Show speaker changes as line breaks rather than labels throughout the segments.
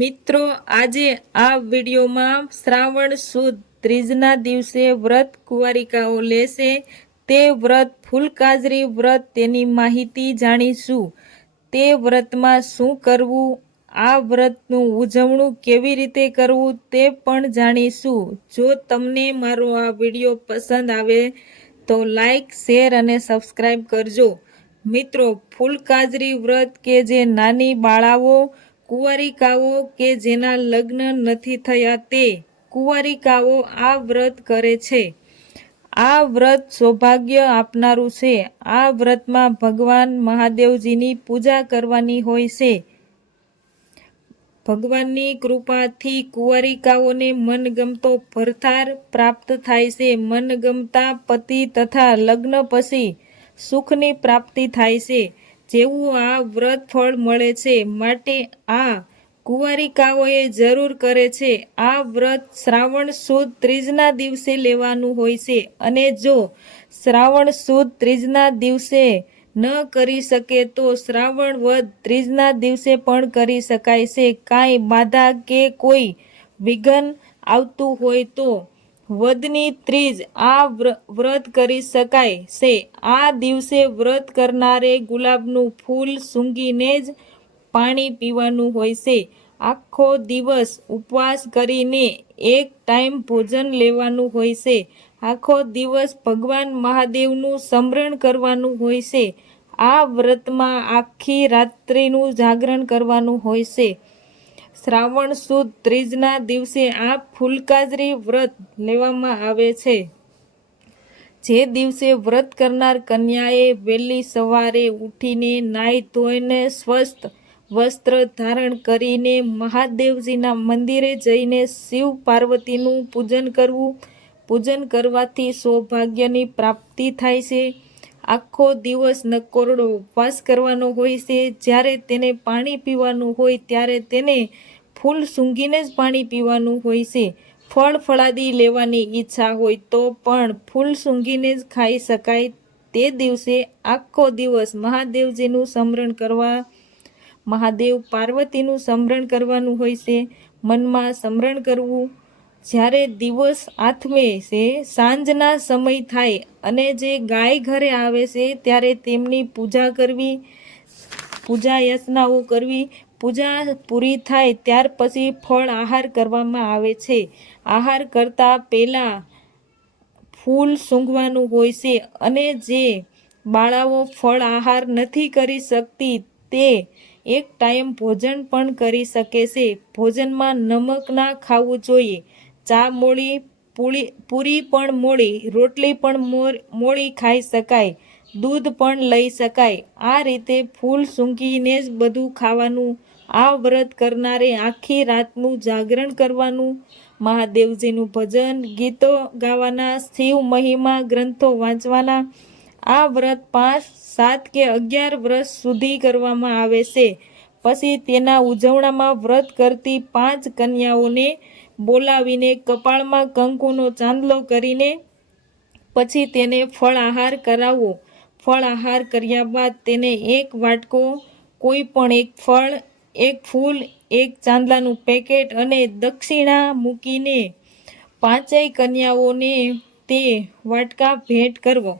મિત્રો, આજે આ વિડીયોમાં શ્રાવણ સુદ ત્રીજના દિવસે વ્રત કુંવારિકાઓ લેશે. તે વ્રત ફૂલકાજરી વ્રત તેની માહિતી જાણીશું. તે વ્રતમાં શું કરવું, આ વ્રતનું ઉજવણું કેવી રીતે કરવું તે પણ જાણીશું. જો તમને મારો આ વીડિયો પસંદ આવે તો લાઈક, શેર અને સબસ્ક્રાઈબ કરજો. મિત્રો, ફૂલકાજરી વ્રત કે જે નાની બાળાઓ કુંવારિકાઓ કે જેના લગ્ન નથી થયા તે કુંવારિકાઓ આ વ્રત કરે છે. આ વ્રત સૌભાગ્ય આપનારું છે. આ વ્રતમાં ભગવાન મહાદેવજીની પૂજા કરવાની હોય છે. ભગવાનની કૃપાથી કુંવારિકાઓને મનગમતો ભરથાર પ્રાપ્ત થાય છે. મનગમતા પતિ તથા લગ્ન પછી સુખની પ્રાપ્તિ થાય છે. જેવું આ વ્રત ફળ મળે છે, માટે આ કુંવારિકાઓએ જરૂર કરે છે. આ વ્રત શ્રાવણ સુદ ત્રીજના દિવસે લેવાનું હોય છે અને જો શ્રાવણ સુદ ત્રીજના દિવસે ન કરી શકે તો શ્રાવણ વદ ત્રીજના દિવસે પણ કરી શકાય છે. કાંઈ બાધા કે કોઈ વિઘન આવતું હોય તો વદની ત્રીજ, આ વ્ર- વ્રત કરી શકાય છે. આ દિવસે વ્રત કરનારે ગુલાબનું ફૂલ સૂંઘીને જ પાણી પીવાનું હોય છે. આખો દિવસ ઉપવાસ કરીને એક ટાઈમ ભોજન લેવાનું હોય છે. આખો દિવસ ભગવાન મહાદેવનું સ્મરણ કરવાનું હોય છે. આ વ્રતમાં આખી રાત્રિનું જાગરણ કરવાનું હોય છે. શ્રાવણ સુદ ત્રીજના દિવસે આ ફૂલકાજરી વ્રત લેવામાં આવે છે. જે દિવસે વ્રત કરનાર કન્યાએ વહેલી સવારે ઉઠીને નાહી ધોઈને સ્વસ્થ વસ્ત્ર ધારણ કરીને મહાદેવજીના મંદિરે જઈને શિવ પાર્વતીનું પૂજન કરવું. પૂજન કરવાથી સૌભાગ્યની પ્રાપ્તિ થાય છે. આખો દિવસ નકોરડો ઉપવાસ કરવાનો હોય છે. જ્યારે તેને પાણી પીવાનું હોય, ત્યારે તેને ફૂલ સૂંઘીને જ પાણી પીવાનું હોય છે. ફળ ફળાદી લેવાની ઈચ્છા હોય તો પણ ફૂલ સૂંઘીને જ ખાઈ શકાય. તે દિવસે આખો દિવસ મહાદેવજીનું સ્મરણ કરવા, મહાદેવ પાર્વતીનું સ્મરણ કરવાનું હોય છે. મનમાં સ્મરણ કરવું જ્યારે દિવસ આથમે છે સાંજના સમય થાય અને જે ગાય ઘરે આવે છે, ત્યારે તેમની પૂજા કરવી, પૂજા યચનાઓ કરવી, પૂજા પૂરી થાય ત્યાર પછી ફળ આહાર કરવામાં આવે છે. આહાર કરતાં પહેલાં ફૂલ સૂંઘવાનું હોય છે અને જે બાળાઓ ફળ આહાર નથી કરી શકતી, તે એક ટાઈમ ભોજન પણ કરી શકે છે. ભોજનમાં નમક ના ખાવું જોઈએ. ચા મોળી પૂળી, પૂરી પણ મોળી રોટલી પણ મોળી ખાઈ શકાય, દૂધ પણ લઈ શકાય. આ રીતે ફૂલ સૂંઘીને જ બધું ખાવાનું, આ વ્રત કરનારે આખી રાતનું જાગરણ કરવાનું, મહાદેવજીનું ભજન, ગીતો ગાવાના, શિવ મહિમા ગ્રંથો વાંચવાના, આ વ્રત પાંચ, સાત કે અગિયાર વર્ષ સુધી કરવામાં આવે છે. પછી તેના ઉજવણામાં વ્રત કરતી પાંચ કન્યાઓને બોલાવીને કપાળમાં કંકુનો ચાંદલો કરીને પછી તેને ફળ આહાર કરાવવો ફળ આહાર કર્યા બાદ તેને એક વાટકો કોઈ પણ એક ફળ, એક ફૂલ, એક ચાંદલાનું પેકેટ અને દક્ષિણા મૂકીને પાંચેય કન્યાઓને તે વાટકા ભેટ કરવો.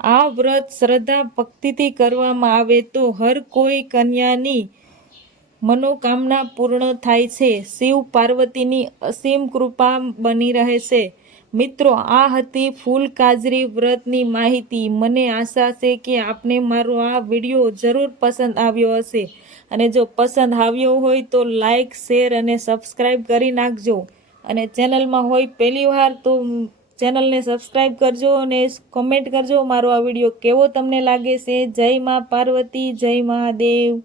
આ વ્રત શ્રદ્ધા ભક્તિથી કરવામાં આવે તો હર કોઈ કન્યાની મનોકામના પૂર્ણ થાય છે. શિવ પાર્વતીની અસીમ કૃપા બની રહે છે. મિત્રો, આ હતી ફૂલ કાજરી વ્રતની માહિતી. મને આશા છે કે આપને મારો આ વીડિયો જરૂર પસંદ આવ્યો હશે. અને જો પસંદ આવ્યો હોય તો લાઈક, શેર અને સબસ્ક્રાઈબ કરી નાખજો. અને ચેનલમાં હોય પહેલી વાર તો ચેનલને સબસ્ક્રાઈબ કરજો અને કોમેન્ટ કરજો મારો આ વીડિયો કેવો તમને લાગે છે. જય મા પાર્વતી, જય મહાદેવ.